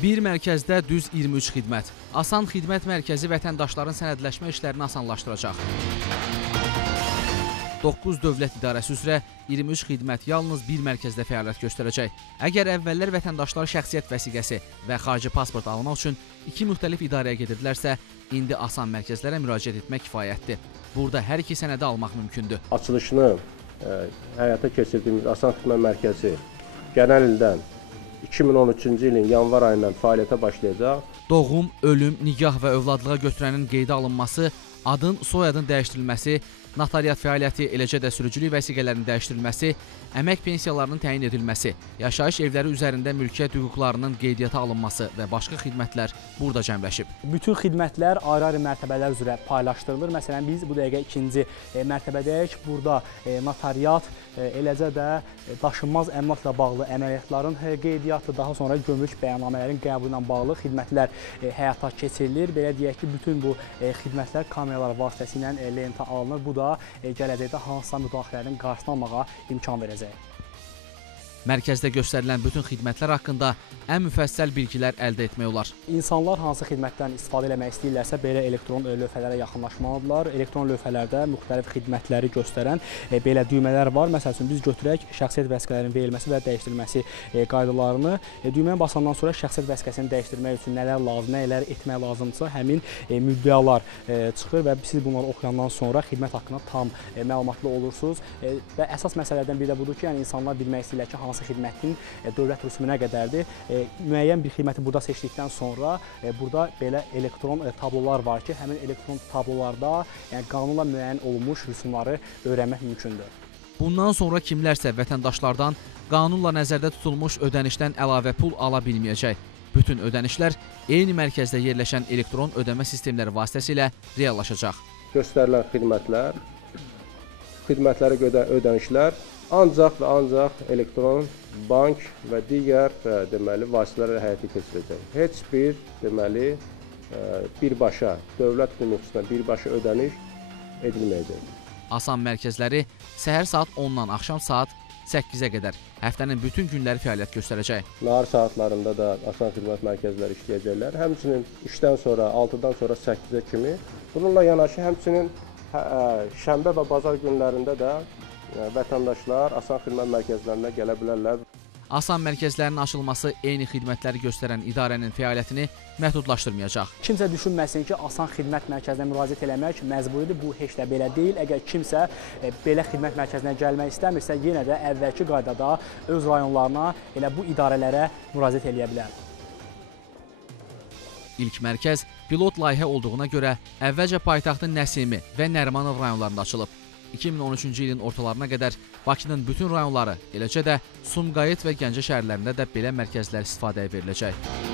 Bir mərkəzdə düz 23 xidmət. Asan Xidmət Mərkəzi vətəndaşların sənədləşmə işlərini asanlaşdıracaq. 9 dövlət idarəsi üzrə 23 xidmət yalnız bir mərkəzdə fəaliyyət göstərəcək. Əgər əvvəllər vətəndaşlar şəxsiyyət vəsiqəsi və xarici pasport almaq üçün 2 müxtəlif idarəyə gedirdilərsə, indi asan mərkəzlərə müraciət etmək kifayətdir. Burada hər iki sənədi almaq mümkündür. Açılışını həyata keçirdiyimiz Asan Xidmət Mərkəzi gələn ildən 2013-cü ilin yanvar ayından fəaliyyətə başlayacaq. Doğum, ölüm, nigah və övladlığa götürənin qeydə alınması, adın, soyadın dəyişdirilməsi, notariat fəaliyyəti, eləcə də sürücülük vəsiqələrinin dəyişdirilməsi, əmək pensiyalarının təyin edilməsi, yaşayış evləri üzərində mülkiyyət hüquqlarının qeydiyyata alınması və başqa xidmətlər burada cəmləşib. Bütün xidmətlər ayrı-ayrı mərtəbələr üzrə paylaşdırılır. Məsələn, biz bu dəqiqə ikinci mərtəbədəyik. Burada notariat, eləcə də daşınmaz əmlakla bağlı əməliyyatların qeydiyyatı, daha sonra gömrük bəyannamələrin qəbulu ilə bağlı xidmətlər həyata keçirilir. Belə deyək ki, bütün bu xidmətlər kameralar vasitəsilə lentə alınır. Bu da gələcəkdə hansısa müdaxilələrin qarşısını almağa imkan verəcək. Mərkəzdə göstərilən bütün xidmətlər haqqında ən müfəssəl bilgilər əldə etmək olar. İnsanlar hansı xidmətdən istifadə etmək istəyirlərsə, belə elektron lövhələrə yaxınlaşmalıdırlar. Elektron lövhələrdə müxtəlif xidmətləri göstərən belə düymələr var. Məsəl üçün, biz götürək şəxsiyyət vəsiqələrinin verilməsi və dəyişdirilməsi qaydalarını. Düyməyə basandan sonra şəxsiyyət vəsiqəsini dəyişdirmək üçün nələr lazım, nələr etmək lazımdırsa, həmin müddəalar çıxır və siz bunları oxuyandan sonra xidmət haqqında tam məlumatlı olursunuz. Və əsas məsələlərdən biri də budur ki, yəni insanlar bilmək istəyirlər ki, hansı xidmətin dövlət rüsumunə qədərdir. Müəyyən bir xidməti burada seçdikdən sonra burada belə elektron tablolar var ki, həmin elektron tablolarda qanunla müəyyən olunmuş rüsumları öyrənmək mümkündür. Bundan sonra kimlərsə vətəndaşlardan qanunla nəzərdə tutulmuş ödənişdən əlavə pul ala bilməyəcək. Bütün ödənişlər eyni mərkəzdə yerləşən elektron ödəmə sistemləri vasitəsilə reallaşacaq. Göstərilən xidmətlərə ödənişlər ancaq və ancaq elektron bank və digər vasitələrlə həyata keçiriləcək. Heç bir birbaşa dövlət qulluqçusuna birbaşa ödəniş edilməyəcək. Asan mərkəzləri səhər saat 10-dan axşam saat 8-ə qədər həftənin bütün günləri fəaliyyət göstərəcək. Nahar saatlarında da Asan Xidmət Mərkəzləri işləyəcəklər. Həmçinin işdən sonra 6-dan sonra 8-ə kimi. Bununla yanaşı həmçinin şənbə və bazar günlərində də vətəndaşlar Asan Xidmət Mərkəzlərinə gələ bilərlər. Asan mərkəzlərinin açılması eyni xidmətləri göstərən idarənin fəaliyyətini məhdudlaşdırmayacaq. Kimsə düşünməsin ki, Asan Xidmət Mərkəzinə müraciət eləmək məcburidir. Bu heç də belə deyil. Əgər kimsə belə xidmət mərkəzinə gəlmək istəmirsə, yenə də əvvəlki qaydada öz rayonlarına elə bu idarələrə müraciət eləyə bilər. İlk mərkəz pilot layihə olduğuna görə əvvəlcə paytaxtın Nəsimi və Nərimanov rayonlarında açılıb. 2013-cü ilin ortalarına qədər Bakının bütün rayonları, eləcə də Sumqayıt və Gəncə şəhərlərində də belə mərkəzlər istifadəyə veriləcək.